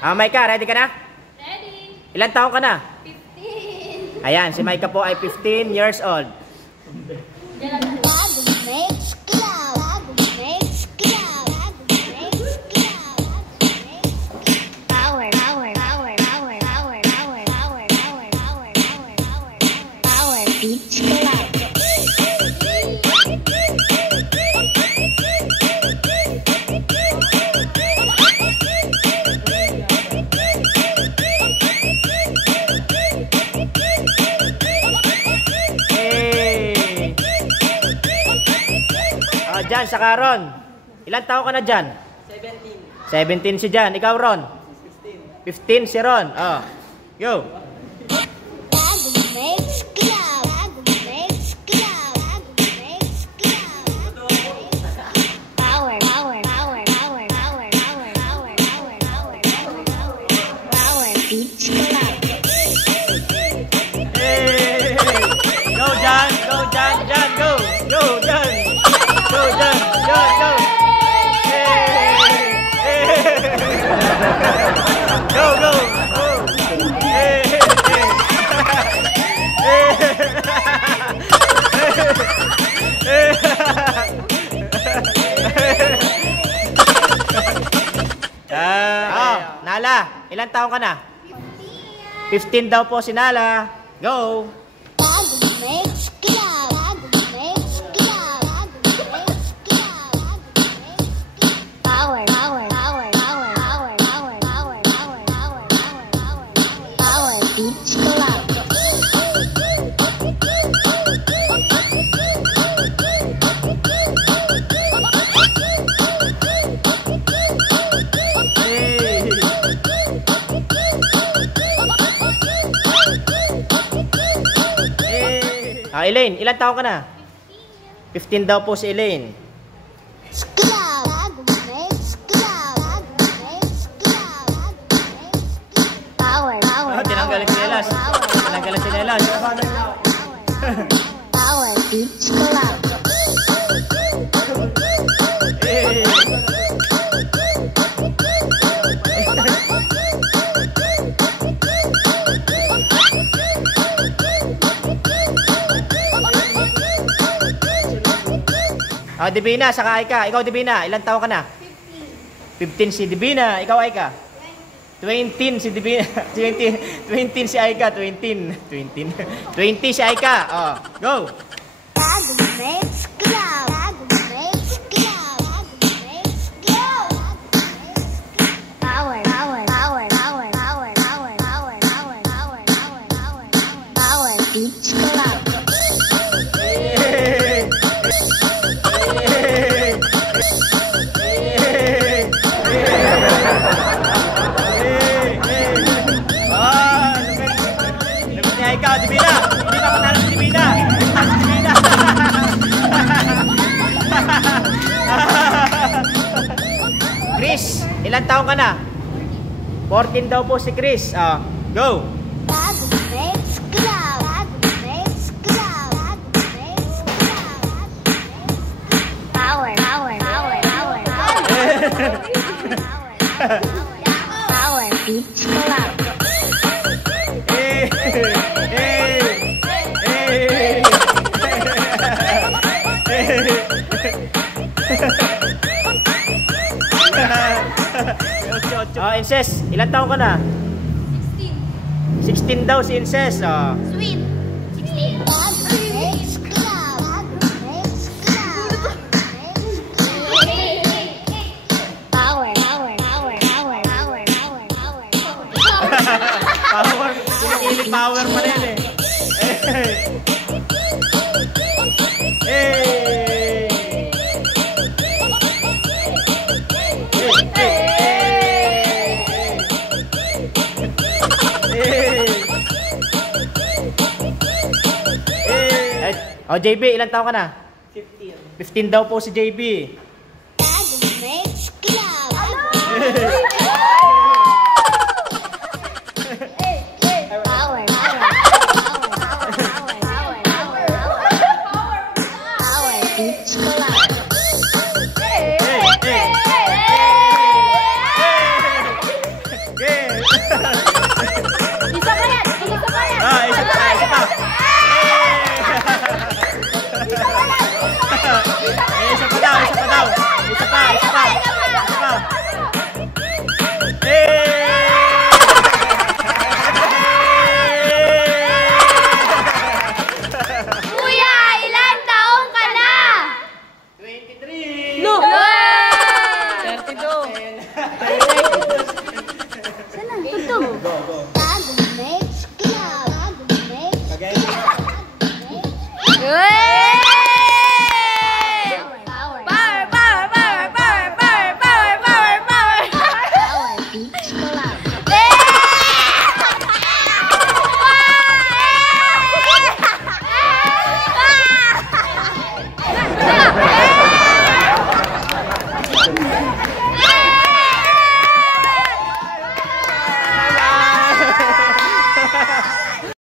Maika, ready ka na? Ready. Ilan taon ka na? 15. Ayan, si Maika po ay 15 years old. Jan, saka Ron. Ilan taon ka na, Jan? 17. 17 si Jan. Ikaw, Ron? 15 si Ron. Oh. Go. Go, Jan. Go, Jan. Jan, go. Go, Jan. Go, Jan. Jan, go. Go, go. Go. Nala, ilan taon ka na? 15 daw po si Nala. Go. Elaine, ilan taon ka na? 15 daw po si Elaine. Tinanggal si Nelas. Tinanggal si Nelas. Power Beach Club. Divina, saka Aika. Ikaw, Divina, ilan taon ka na? 15 si Divina. Ikaw, Aika? 20 si Divina. 20 si Aika. 20 si Aika. Oh, go. Ikaw, Divina! Hindi pa matalo si Divina! Divina! Chris, ilan taon ka na? 14 daw po si Chris. Go! Power Beach Club. Inces, ilan taon ka na? 16 daw si Inces. Sweet. 16. Power. Power. Pinili power pa rin eh. JB, ilan taon ka na? 15. 15 daw po si JB.